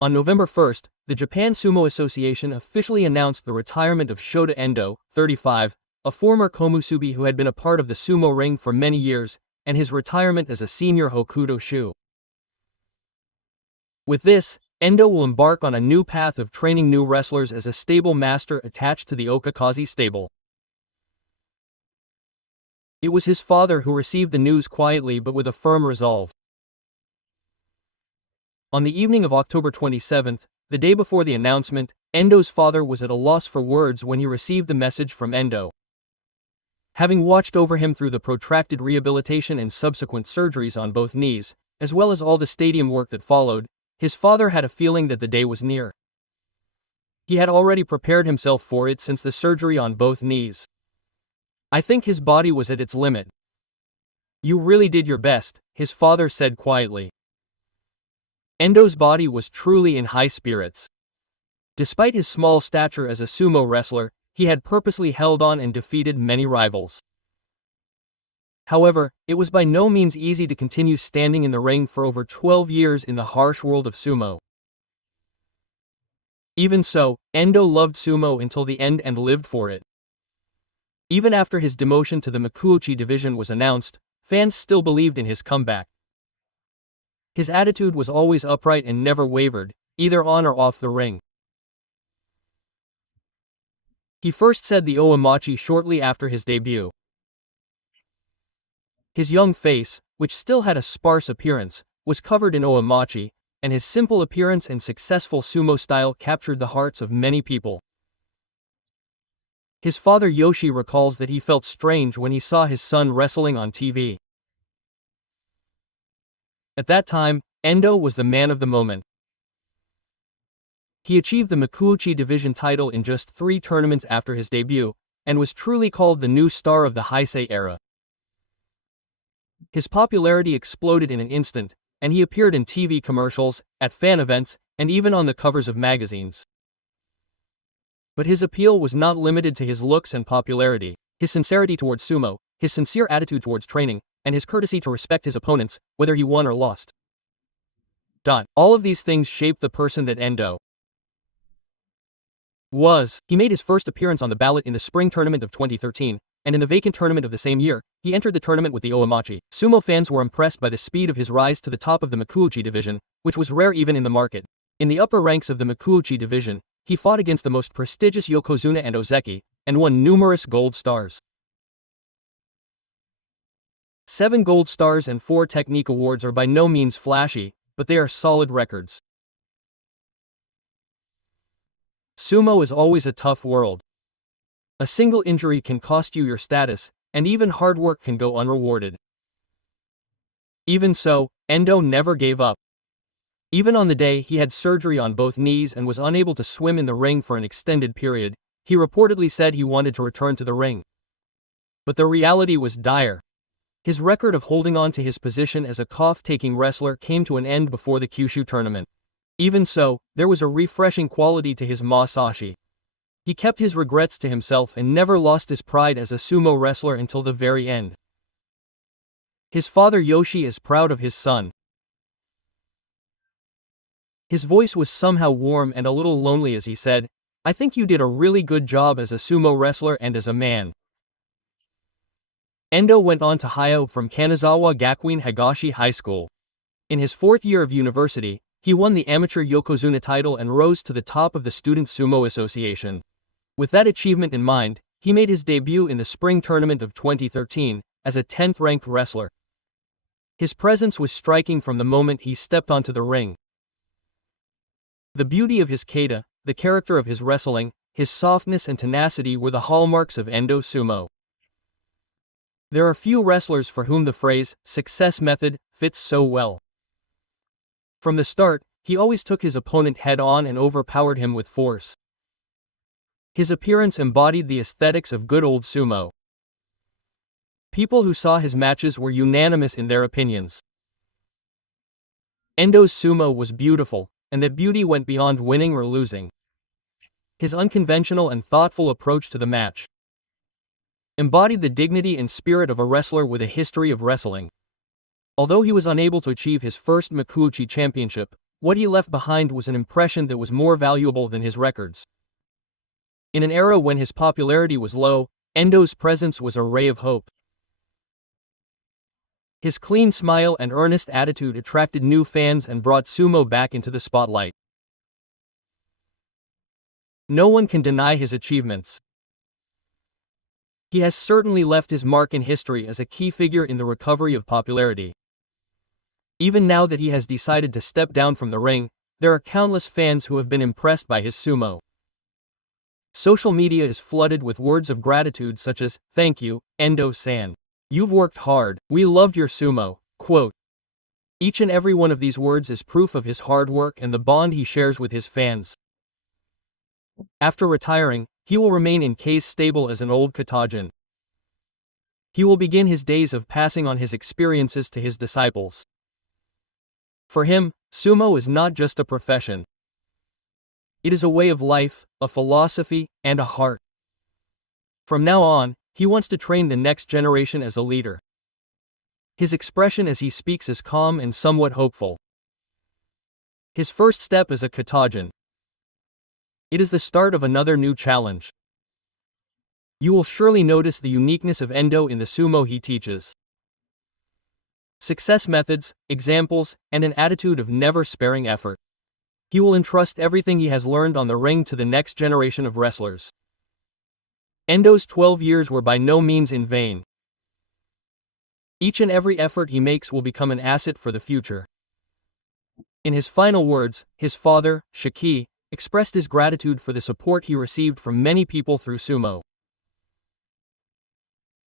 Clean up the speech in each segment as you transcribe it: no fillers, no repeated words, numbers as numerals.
On November 1st, the Japan Sumo Association officially announced the retirement of Shota Endo, 35, a former komusubi who had been a part of the sumo ring for many years, and his retirement as a senior Hokuto Shu. With this, Endo will embark on a new path of training new wrestlers as a stable master attached to the Okakazi stable. It was his father who received the news quietly but with a firm resolve. On the evening of October 27th, the day before the announcement, Endo's father was at a loss for words when he received the message from Endo. Having watched over him through the protracted rehabilitation and subsequent surgeries on both knees, as well as all the stadium work that followed, his father had a feeling that the day was near. He had already prepared himself for it since the surgery on both knees. I think his body was at its limit. You really did your best, his father said quietly. Endo's body was truly in high spirits. Despite his small stature as a sumo wrestler, he had purposely held on and defeated many rivals. However, it was by no means easy to continue standing in the ring for over 12 years in the harsh world of sumo. Even so, Endo loved sumo until the end and lived for it. Even after his demotion to the Makuuchi division was announced, fans still believed in his comeback. His attitude was always upright and never wavered, either on or off the ring. He first said the Oimachi shortly after his debut. His young face, which still had a sparse appearance, was covered in Oimachi, and his simple appearance and successful sumo style captured the hearts of many people. His father Yoshi recalls that he felt strange when he saw his son wrestling on TV. At that time, Endo was the man of the moment. He achieved the Makuuchi division title in just 3 tournaments after his debut, and was truly called the new star of the Heisei era. His popularity exploded in an instant, and he appeared in TV commercials, at fan events, and even on the covers of magazines. But his appeal was not limited to his looks and popularity. His sincerity towards sumo, his sincere attitude towards training, and his courtesy to respect his opponents, whether he won or lost. All of these things shaped the person that Endo was. He made his first appearance on the ballot in the spring tournament of 2013, and in the vacant tournament of the same year, he entered the tournament with the Oimachi. Sumo fans were impressed by the speed of his rise to the top of the Makuuchi division, which was rare even in the market. In the upper ranks of the Makuuchi division, he fought against the most prestigious Yokozuna and Ozeki, and won numerous gold stars. 7 gold stars and 4 technique awards are by no means flashy, but they are solid records. Sumo is always a tough world. A single injury can cost you your status, and even hard work can go unrewarded. Even so, Endo never gave up. Even on the day he had surgery on both knees and was unable to swim in the ring for an extended period, he reportedly said he wanted to return to the ring. But the reality was dire. His record of holding on to his position as a cough-taking wrestler came to an end before the Kyushu tournament. Even so, there was a refreshing quality to his masashi. He kept his regrets to himself and never lost his pride as a sumo wrestler until the very end. His father Yoshi is proud of his son. His voice was somehow warm and a little lonely as he said, "I think you did a really good job as a sumo wrestler and as a man." Endo went on to Hayao from Kanazawa Gakuin Higashi High School. In his 4th year of university, he won the amateur Yokozuna title and rose to the top of the Student Sumo Association. With that achievement in mind, he made his debut in the spring tournament of 2013, as a 10th-ranked wrestler. His presence was striking from the moment he stepped onto the ring. The beauty of his kata, the character of his wrestling, his softness and tenacity were the hallmarks of Endo Sumo. There are few wrestlers for whom the phrase, "success method," fits so well. From the start, he always took his opponent head-on and overpowered him with force. His appearance embodied the aesthetics of good old sumo. People who saw his matches were unanimous in their opinions. Endo's sumo was beautiful, and that beauty went beyond winning or losing. His unconventional and thoughtful approach to the match embodied the dignity and spirit of a wrestler with a history of wrestling. Although he was unable to achieve his first Makuuchi championship, what he left behind was an impression that was more valuable than his records. In an era when his popularity was low, Endo's presence was a ray of hope. His clean smile and earnest attitude attracted new fans and brought sumo back into the spotlight. No one can deny his achievements. He has certainly left his mark in history as a key figure in the recovery of popularity. Even now that he has decided to step down from the ring, there are countless fans who have been impressed by his sumo. Social media is flooded with words of gratitude such as, "Thank you, Endo-san. You've worked hard, we loved your sumo," quote. Each and every one of these words is proof of his hard work and the bond he shares with his fans. After retiring, he will remain in case stable as an old Katajin. He will begin his days of passing on his experiences to his disciples. For him, sumo is not just a profession. It is a way of life, a philosophy, and a heart. From now on, he wants to train the next generation as a leader. His expression as he speaks is calm and somewhat hopeful. His first step is a Katajin. It is the start of another new challenge. You will surely notice the uniqueness of Endo in the sumo he teaches. Success methods, examples, and an attitude of never-sparing effort. He will entrust everything he has learned on the ring to the next generation of wrestlers. Endo's 12 years were by no means in vain. Each and every effort he makes will become an asset for the future. In his final words, his father, Shiki, expressed his gratitude for the support he received from many people through sumo.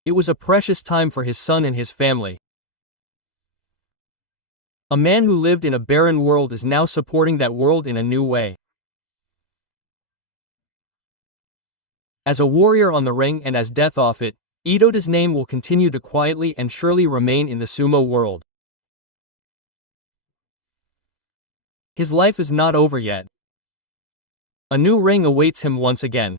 It was a precious time for his son and his family. A man who lived in a barren world is now supporting that world in a new way. As a warrior on the ring and as death off it, Ito's name will continue to quietly and surely remain in the sumo world. His life is not over yet. A new ring awaits him once again.